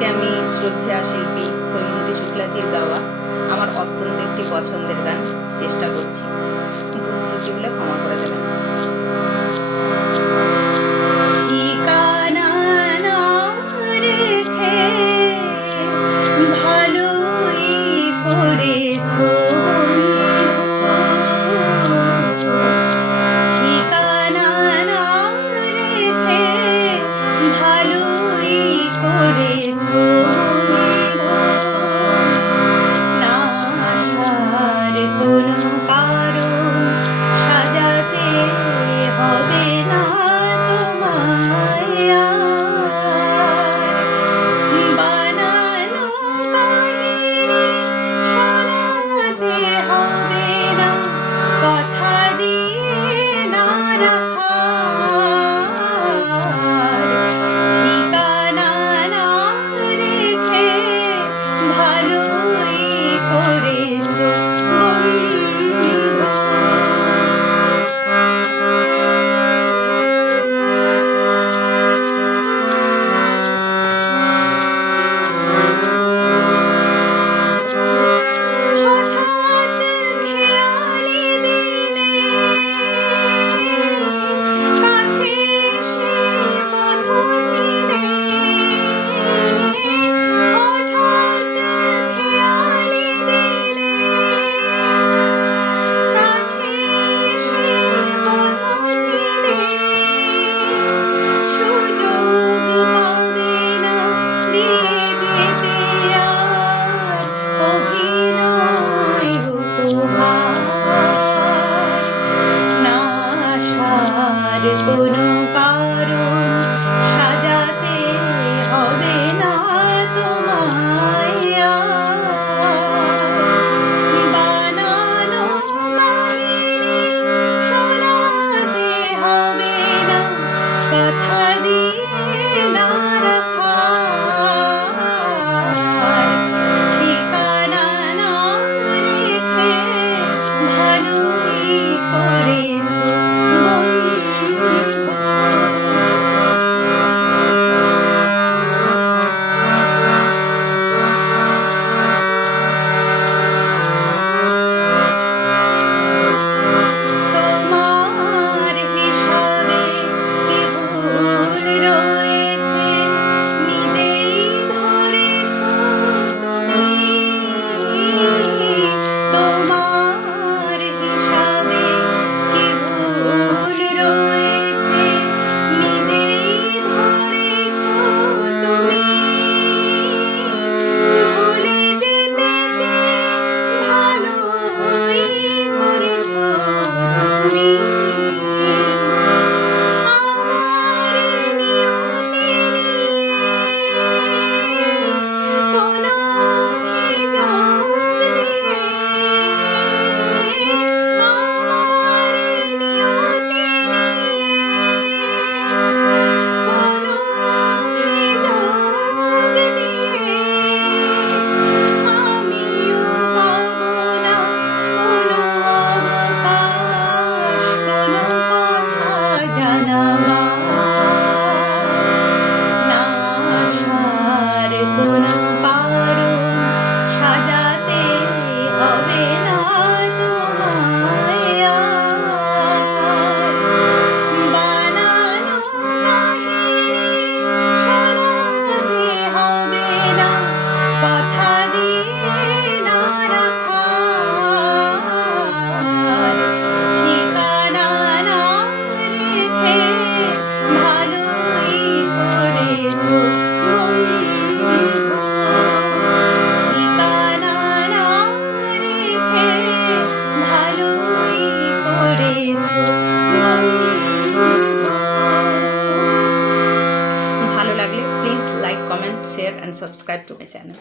আজকে আমি শ্রদ্ধেয়া শিল্পী হৈমন্তী শুক্লাজির গাওয়া আমার অত্যন্ত একটি পছন্দের গান চেষ্টা করছি। ভুল ত্রুটি হলে ক্ষমা করে দেবেন। ঠিকানা না রেখে ভালোই করেছো বন্ধু, ঠিকানা না রেখে ভালোই করেছো বন্ধু, না আসার কোনো কারণ সাজাতে হবে না তোমায় আর, বানানো কাহিনী শোনাতে হবে না, কথা দিয়ে না রাখার, ঠিকানা না রেখে ভালোই করেছো বন্ধু। হঠাৎ খেয়ালি দিনে কাছে এসে পথ চিনে, হঠাৎ খেয়ালি দিনে কাছে এসে পথ চিনে, সুযোগ পাবে না দিয়ে যেতে আর অভিনয় উপহার, না আসার কোনো কারণ সাজাতে হবে না তোমায় আর, বানানো কাহিনী শোনাতে হবে না, কথা দিয়ে না রাখার, ঠিকানা না রেখে ভালোই করেছো বন্ধু। তোমার হিসাবে কি ভুল রয়েছে নিজেই ধরেছো তুমি, তোমার হিসাবে কি ভুল রয়েছে নিজেই ধরেছো তুমি, ভুলে যেতে চেয়ে ভালোই করেছো তুমি, আমার নিয়তি নিয়ে কোনো অভিযোগ দিয়ে, আমার নিয়তি নিয়ে কোনো অভিযোগ দিয়ে আমিও পাবো না কোনো অবকাশ কোনো কথা জানাবার, না আসার কোনো কারণ সাজাতে হবে না তোমায় আর, বানানো কাহিনী শোনাতে হবে না, কথা দিয়ে না রাখার, ঠিকানা না রেখে ভালোই করেছো বন্ধু, ঠিকানা না রেখে ভালোই করেছো বন্ধু। ভালো লাগলে please like, comment, share and subscribe to my channel.